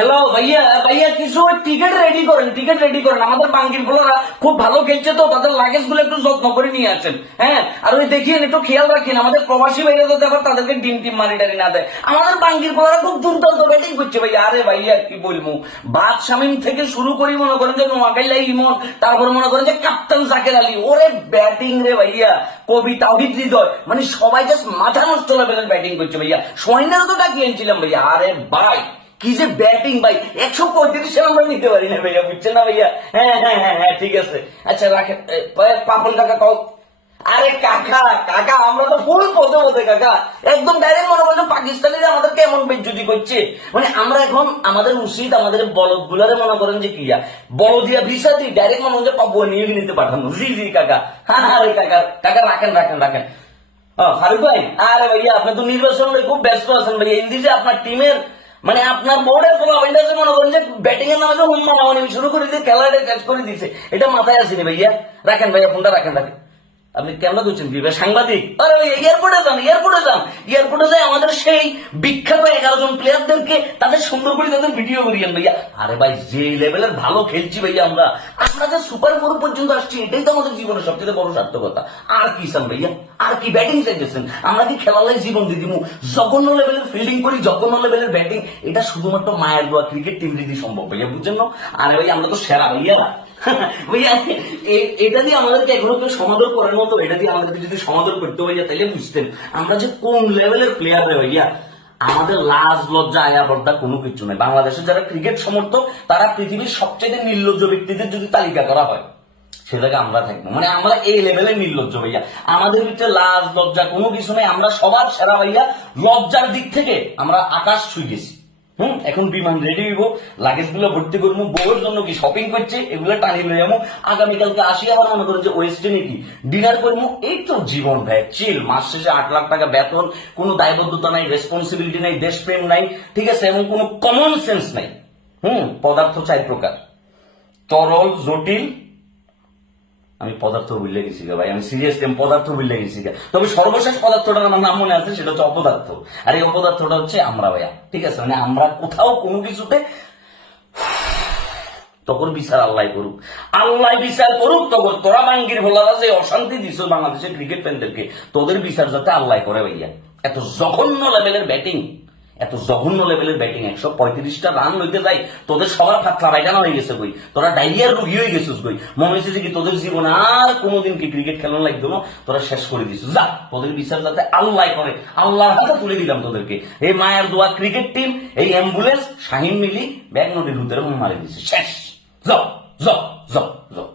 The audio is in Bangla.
হ্যালো ভাইয়া, ভাইয়া কিছু টিকিট রেডি করেন, টিকিট রেডি করেন। আমাদের বাঙ্গির পোলারা খুব ভালো খেলছে তো, তাদের লাগেজ গুলো একটু যত্ন করে নিয়ে আসেন। হ্যাঁ, আর ওই দেখিয়েন, একটু খেয়াল রাখেন আমাদের প্রবাসী ভাইরা যাতে আবার তাদেরকে ডিম টিম মারি টারি না দেয়। আমাদের বাঙ্গির পোলারা খুব দুর্দান্ত ব্যাটিং করছে ভাইয়া। আরে ভাইয়া কি বলবো, বাদ শামীম থেকে শুরু করি মনে করেন যে নোয়াখাইলা ইমন, তারপরে মনে করেন যে কাপ্তান জাকের আলী, ওরে ব্যাটিং রে ভাইয়া, কবি তাওহিদ হৃদয়, মানে সবাই জাস্ট মাথা নষ্ট লেভেলের ব্যাটিং করছে ভাইয়া। সোহেনারও তো ডাকিয়ে এনেছিলাম ভাইয়া। আরে ভাই কি যে ব্যাটিং ভাই, 135 রান আমরা নিতে পারি না ভাইয়া, বুঝছেন না ভাইয়া? হ্যাঁ হ্যাঁ হ্যাঁ হ্যাঁ ঠিক আছে, আচ্ছা রাখেন। পাপন কাকা কও। আরে কাকা কাকা আমরা তো ফুল পদে পদে কাকা, একদম ডাইরেক্ট মনে করছে পাকিস্তানিরা আমাদেরকে এমন বেজ্জতি করছে। মানে আমরা এখন আমাদের উচিত আমাদের বলদ গুলারে মনে করেন যে কি বলদিয়া ভিসা দিই, ডাইরেক্ট মনে হচ্ছে পাবুয়া নিয়ে নিতে পাঠানো। জি জি কাকা, হ্যাঁ আরে কাকা কাকা রাখেন রাখেন রাখেন। ফারুক ভাই, আরে ভাইয়া আপনি তো নির্বাচন খুব ব্যস্ত আছেন ভাইয়া। এই যে আপনার টিমের মানে আপনার বোর্ডের পোলাপাইন্ডাসে মনে করেন যে ব্যাটিং এর নামে হুম্মা মামানি শুরু করে দিয়ে খেলাটা শেষ করে দিছে, এটা মাথায় আসেনি ভাইয়া। রাখেন ভাইয়া ফোনটা রাখেন রাখেন। আপনি কেমন করছেন কি ভাই, সাংবাদিক? আরে ভাই এয়ারপোর্টে যান, এয়ারপোর্টে যান, এয়ারপোর্টে যাই আমাদের সেই বিখ্যাত 11 জন প্লেয়ারদেরকে তাদের সুন্দর করে তাদের ভিডিও করিয়েন ভাইয়া। আরে ভাই যে লেভেলের ভালো খেলছি ভাইয়া আমরা, আমরা যে সুপার 4 পর্যন্ত আসছি, এটাই তো আমাদের জীবনের সবচেয়ে বড় সার্থকতা। আর কি চান ভাইয়া, আর কি ব্যাটিং চাইতেছেন? আমরা কি খেলালাই জীবন দিয়ে দিব? জঘন্য লেভেলের ফিল্ডিং করি, জঘন্য লেভেলের ব্যাটিং, এটা শুধুমাত্র মায়ের দোয়া ক্রিকেট টিম দিদি সম্ভব ভাইয়া, বুঝছেন না? আরে ভাই আমরা তো সেরা ভাইয়া ভাইয়া। এটা দিয়ে আমাদেরকে এখনো কেউ সমাদর করার মতো, এটা দিয়ে আমাদেরকে যদি সমাদর করতে ভাইয়া তাহলে বুঝতেন আমরা যে কোন লেভেলের প্লেয়ার রে ভাইয়া। আমাদের লাজ লজ্জা আয়া পর্দা কোনো কিছু নাই। বাংলাদেশের যারা ক্রিকেট সমর্থক তারা পৃথিবীর সবচেয়ে নির্লজ্জ ব্যক্তিদের যদি তালিকা করা হয় সেটাকে আমরা থাকবো, মানে আমরা এই লেভেলে নির্লজ্জ ভাইয়া। আমাদের ভিতরে লাজ লজ্জা কোনো কিছু নেই, আমরা সবার সেরা ভাইয়া। লজ্জার দিক থেকে আমরা আকাশ ছুঁয়ে গেছি। এখন বিমান রেডি হইব, লাগেজ গুলো ভর্তি করবো, বউয়ের জন্য কি শপিং করছে এগুলো টানি লই যাবো। আগামীকালকে আসি আবার মনে করেন যে ওয়েস্টে নাকি ডিনার করবো। এই তো জীবন ভাই, চিল। মাস শেষে 8 লাখ টাকা বেতন, কোনো দায়বদ্ধতা নাই, রেসপন্সিবিলিটি নাই, দেশপ্রেম নাই, ঠিক আছে, এবং কোনো কমন সেন্স নাই। পদার্থ 4 প্রকার: তরল, জটিল, আমি পদার্থ ভুলে গেছি ভাই, আমি সিরিয়াসলি আমি পদার্থ ভুলে গেছি। তবে সর্বশেষ পদার্থটা আমার নাম মনে আছে, সেটা হচ্ছে অপদার্থ। আর এই অপদার্থটা হচ্ছে আমরা ভাইয়া, ঠিক আছে? মানে আমরা কোথাও কোনো কিছুতে তখন বিচার আল্লাহ করুক, আল্লাহ বিচার করুক। তখন তোরা বাঙ্গির ভোলারা যে অশান্তি দিছ বাংলাদেশের ক্রিকেট ফ্যানদেরকে, তোদের বিচার যাতে আল্লাহ করে ভাইয়া। এত জঘন্য লেভেলের ব্যাটিং, এত জঘন্য লেভেলের ব্যাটিং, 135টা রান লইতে যাই তোদের সবার ফাতলা পায়খানা হয়ে গেছে কই, তোরা ডায়রিয়ার রোগী হয়ে গেছিস কই। মনে হয়েছে যে কি তোদের জীবন আর কোনোদিন কি ক্রিকেট খেলানো লাগতো না, তোরা শেষ করে দিছিস। যা, তোদের বিচার যাতে আল্লাহ করে, আল্লাহর হাতে তুলে দিলাম তোদেরকে। এই মায়ের দোয়া ক্রিকেট টিম, এই অ্যাম্বুলেন্স, শাহিন মিলি ব্যাগ নদীর ভিতরে মারে দিছে, শেষ। যাও যাও যাও যাও।